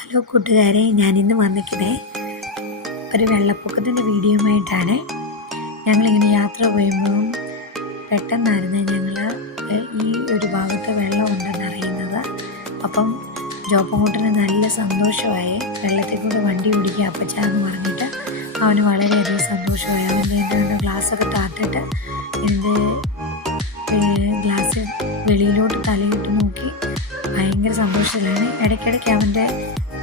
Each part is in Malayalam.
ഹലോ കൂട്ടുകാരെ ഞാനിന്ന് വന്നിക്കണേ ഒരു വെള്ളപ്പൊക്കത്തിന്റെ വീഡിയോയുമായിട്ടാണ്. ഞങ്ങളിങ്ങനെ യാത്ര പോയപ്പോഴും പെട്ടെന്നായിരുന്നു ഞങ്ങൾ ഈ ഒരു ഭാഗത്ത് വെള്ളം ഉണ്ടെന്ന് അറിയുന്നത്. അപ്പം ജോപ്പൻകുട്ടന് നല്ല സന്തോഷമായി. വെള്ളത്തിൽ കൂടെ വണ്ടി ഓടിക്കുക അപ്പച്ച എന്ന് പറഞ്ഞിട്ട് അവന് വളരെയധികം സന്തോഷമായി. അവന്റെ എന്റെ ഗ്ലാസ്സൊക്കെ താത്തിട്ട് എന്റെ ഗ്ലാസ് വെളിയിലോട്ട് തലയിട്ട് നോക്കി. ഭയങ്കര സന്തോഷത്തിലാണ്. ഇടയ്ക്കിടയ്ക്ക് അവന്റെ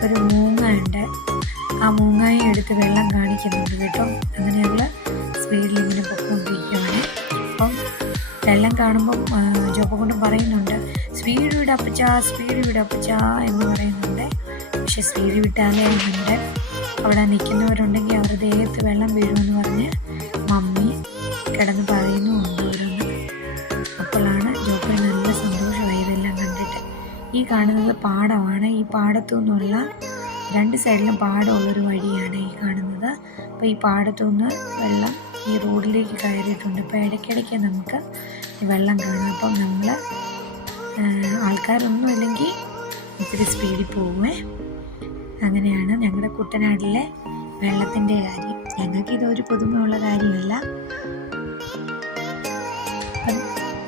ഒരു മൂങ്ങ ഉണ്ട് ആ മൂങ്ങായും എടുത്ത് വെള്ളം കാണിക്കുന്നുണ്ട് കേട്ടോ. അങ്ങനെ ഞങ്ങൾ സ്പീഡിൽ ഇങ്ങനെ പൊക്കോണ്ടിരിക്കുകയാണ് അപ്പം വെള്ളം കാണുമ്പം ജോപ്പ കൊണ്ട് പറയുന്നുണ്ട് സ്പീഡ് വിടപ്പിച്ച സ്പീഡ് വിടപ്പിച്ച എന്ന് പറയുന്നുണ്ട്. പക്ഷെ സ്പീഡ് വിട്ടാലേ ഉണ്ട്. അവിടെ നിൽക്കുന്നവരുണ്ടെങ്കിൽ അവരുടെ ദേഹത്ത് വെള്ളം വീഴുമെന്ന് പറഞ്ഞ് മമ്മി കിടന്ന് പറയുന്നുമുണ്ട് ഈ കാണുന്നത് പാടമാണ്. ഈ പാടത്തു നിന്നുള്ള രണ്ട് സൈഡിലും പാടമുള്ളൊരു വഴിയാണ് ഈ കാണുന്നത്. അപ്പോൾ ഈ പാടത്തു നിന്ന് വെള്ളം ഈ റോഡിലേക്ക് കയറിയിട്ടുണ്ട്. അപ്പോൾ ഇടയ്ക്കിടയ്ക്ക് നമുക്ക് വെള്ളം കാണാം. അപ്പം നമ്മൾ ആൾക്കാരൊന്നും ഇല്ലെങ്കിൽ ഇത്തിരി സ്പീഡിൽ പോവുമേ അങ്ങനെയാണ് ഞങ്ങളുടെ കുട്ടനാട്ടിലെ വെള്ളത്തിന്റെ കാര്യം. ഞങ്ങൾക്ക് ഇതൊരു പുതുമയുള്ള കാര്യമല്ല.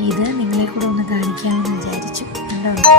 ഇത് നിങ്ങളെ കൂടെ ഒന്ന് കാണിക്കാമെന്ന് വിചാരിച്ചു. കണ്ടോ?